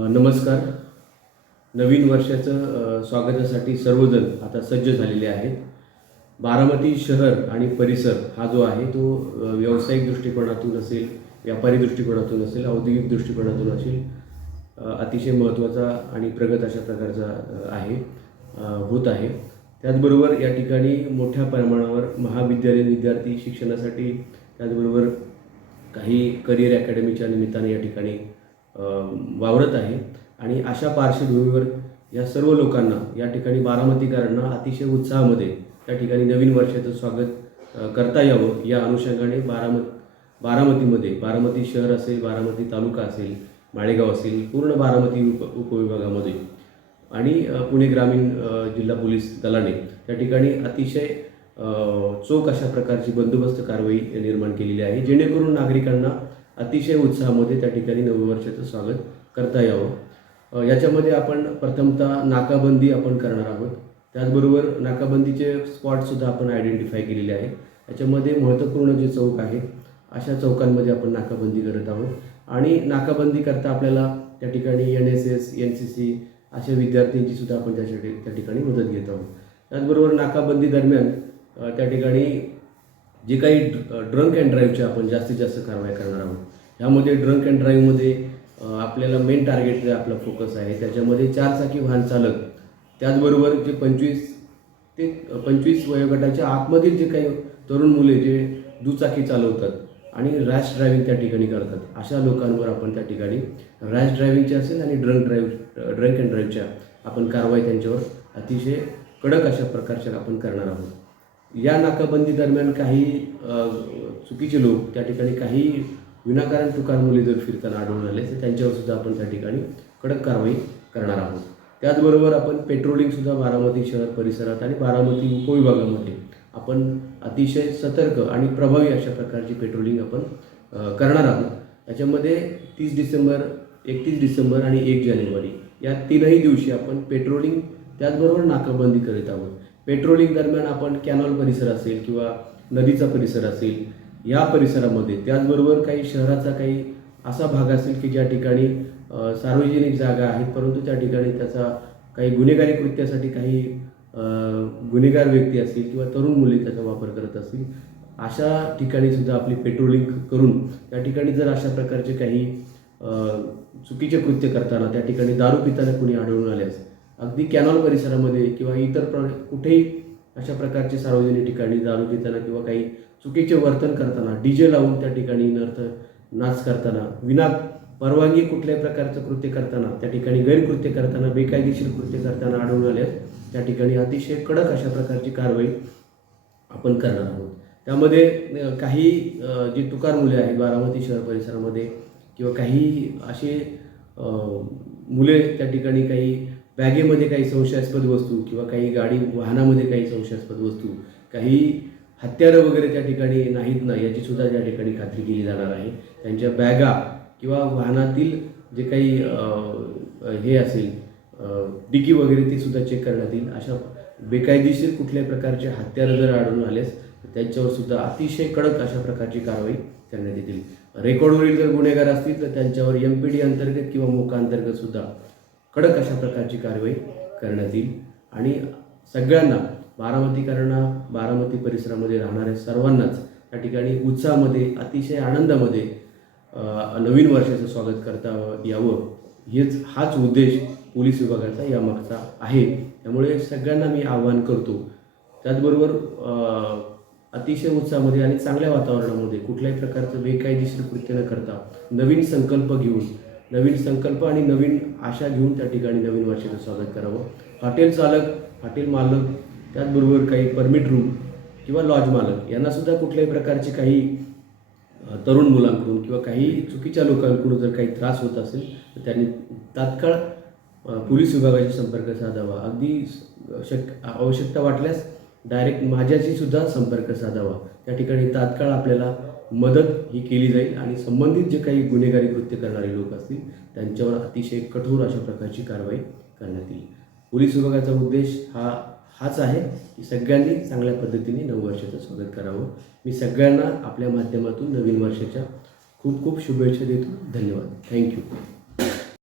नमस्कार. नवीन वर्षाचं स्वागतासाठी सर्वजण आता सज्ज झालेले आहेत. बारामती शहर आणि परिसर हा जो आहे तो व्यावसायिक दृष्टिकोनातून असेल, व्यापारी दृष्टिकोनातून असेल, औद्योगिक दृष्टिकोनातून असेल, अतिशय महत्त्वाचा आणि प्रगत अशा प्रकारचा होत आहे. त्याचबरोबर या ठिकाणी मोठ्या प्रमाणावर महाविद्यालयीन विद्यार्थी शिक्षणासाठी, त्याचबरोबर काही करिअर अकॅडमीच्या निमित्ताने या ठिकाणी वावरत आहे. आणि अशा पार्श्वभूमीवर या सर्व लोकांना या ठिकाणी बारामतीकरांना अतिशय उत्साहामध्ये त्या ठिकाणी नवीन वर्षाचं स्वागत करता यावं या अनुषंगाने बारामतीमध्ये बारामती शहर असेल, बारामती तालुका असेल, माळेगाव असेल, पूर्ण बारामती उपविभागामध्ये आणि पुणे ग्रामीण जिल्हा पोलीस दलाने त्या ठिकाणी अतिशय चोख अशा प्रकारची बंदोबस्त कारवाई निर्माण केलेली आहे, जेणेकरून नागरिकांना अतिशय उत्साहामध्ये त्या ठिकाणी नववर्षाचं स्वागत करता यावं. याच्यामध्ये आपण प्रथमतः नाकाबंदी आपण करणार आहोत. त्याचबरोबर नाकाबंदीचे स्पॉटसुद्धा आपण आयडेंटिफाय केलेले आहेत. याच्यामध्ये महत्त्वपूर्ण जे चौक आहेत अशा चौकांमध्ये आपण नाकाबंदी करत आहोत. आणि नाकाबंदी करता आपल्याला त्या ठिकाणी NSS, NCC अशा विद्यार्थ्यांची सुद्धा आपण त्या ठिकाणी मदत घेत आहोत. त्याचबरोबर नाकाबंदी दरम्यान त्या ठिकाणी जे काही ड्रंक अँड ड्राईव्हच्या आपण जास्तीत जास्त कारवाई करणार आहोत. यामध्ये ड्रंक अँड ड्राईव्हमध्ये आपल्याला मेन टार्गेट जे आपला फोकस आहे त्याच्यामध्ये 4 चाकी वाहन चालक, त्याचबरोबर जे 25 ते 25 वयोगटाच्या आतमधील जे काही तरुण मुले जे दुचाकी चालवतात आणि रॅश ड्रायव्हिंग त्या ठिकाणी करतात, अशा लोकांवर आपण त्या ठिकाणी रॅश ड्रायव्हिंगच्या असेल आणि ड्रंक अँड ड्राईव्हच्या आपण कारवाई त्यांच्यावर अतिशय कडक अशा प्रकारच्या आपण करणार आहोत. या नाकाबंदी दरम्यान काही चुकीचे लोक त्या ठिकाणी काही विनाकारण तुकार मुले जर फिरताना आढळून आले तर त्यांच्यावर सुद्धा आपण त्या ठिकाणी कडक कारवाई करणार आहोत. त्याचबरोबर आपण पेट्रोलिंगसुद्धा बारामती शहर परिसरात आणि बारामती उपविभागामध्ये आपण अतिशय सतर्क आणि प्रभावी अशा प्रकारची पेट्रोलिंग आपण करणार आहोत. याच्यामध्ये 30 डिसेंबर, 31 डिसेंबर आणि 1 जानेवारी या तीनही दिवशी आपण पेट्रोलिंग त्याचबरोबर नाकाबंदी करीत आहोत. पेट्रोलिंग दरम्यान आपण कॅनॉल परिसर असेल किंवा नदीचा परिसर असेल या परिसरामध्ये, त्याचबरोबर काही शहराचा काही असा भाग असेल की ज्या ठिकाणी सार्वजनिक जागा आहेत परंतु त्या ठिकाणी त्याचा काही गुन्हेगारी कृत्यासाठी काही गुन्हेगार व्यक्ती असतील किंवा तरुण मुली त्याचा वापर करत असतील, अशा ठिकाणी सुद्धा आपली पेट्रोलिंग करून त्या ठिकाणी जर अशा प्रकारचे काही चुकीचे कृत्य करताना त्या ठिकाणी दारू पिताना कुणी आढळून आल्यास अगदी कॅनॉल परिसरामध्ये किंवा इतर कुठेही अशा प्रकारचे सार्वजनिक ठिकाणी दारू पिताना किंवा काही चुकीचे वर्तन करताना, DJ लावून त्या ठिकाणी नाच करताना, विना परवानगी कुठल्याही प्रकारचं कृत्य करताना, त्या ठिकाणी गैरकृत्य करताना, बेकायदेशीर कृत्य करताना आढळून आल्यास त्या ठिकाणी अतिशय कडक अशा प्रकारची कारवाई आपण करणार आहोत. त्यामध्ये काही जी तुकार मुले आहेत बारामती शहर परिसरामध्ये किंवा काही असे मुले त्या ठिकाणी काही बॅगेमध्ये काही संशयास्पद वस्तू किंवा काही वाहनामध्ये काही संशयास्पद वस्तू, काही हत्यारं वगैरे त्या ठिकाणी नाहीत ना याची सुद्धा त्या ठिकाणी खात्री केली जाणार आहे. त्यांच्या बॅगा किंवा वाहनातील जे काही हे असेल डिकी वगैरे ते सुद्धा चेक करण्यात येईल. अशा बेकायदेशीर कुठल्याही प्रकारचे हत्यारं जर आढळून आलेस तर त्यांच्यावर सुद्धा अतिशय कडक अशा प्रकारची कारवाई करण्यात येतील. रेकॉर्डवरील जर गुन्हेगार असतील तर त्यांच्यावर MPD अंतर्गत किंवा मोका अंतर्गत सुद्धा कडक अशा प्रकारची कारवाई करण्यात येईल. आणि सगळ्यांना बारामतीकरांना, बारामती परिसरामध्ये राहणाऱ्या सर्वांनाच त्या ठिकाणी उत्साहामध्ये अतिशय आनंदामध्ये नवीन वर्षाचं स्वागत करता यावं हाच उद्देश पोलीस विभागाचा यामागचा आहे. त्यामुळे सगळ्यांना मी आवाहन करतो. त्याचबरोबर अतिशय उत्साहामध्ये आणि चांगल्या वातावरणामध्ये कुठल्याही प्रकारचं बेकायदेशीर कृत्य न करता नवीन संकल्प आणि नवीन आशा घेऊन त्या ठिकाणी नवीन वर्षाचं स्वागत करावं. हॉटेल चालक, हॉटेल मालक, त्याचबरोबर काही परमिट रूम किंवा लॉज मालक यांनासुद्धा कुठल्याही प्रकारचे काही तरुण मुलांकडून किंवा काही चुकीच्या लोकांकडून जर काही त्रास होत असेल तर त्यांनी तात्काळ पोलीस विभागाशी संपर्क साधावा. अगदी आवश्यकता वाटल्यास डायरेक्ट माझ्याशी सुद्धा संपर्क साधावा. त्या ठिकाणी तात्काळ आपल्याला मदत ही केली जाईल आणि संबंधित जे काही गुन्हेगारी कृत्य करणारे लोक असतील त्यांच्यावर अतिशय कठोर अशा प्रकारची कारवाई करण्यात येईल. पोलीस विभागाचा उद्देश हाच आहे की सगळ्यांनी चांगल्या पद्धतीने नववर्षाचं स्वागत करावं. मी सगळ्यांना आपल्या माध्यमातून नवीन वर्षाच्या खूप खूप शुभेच्छा देतो. धन्यवाद. थँक्यू.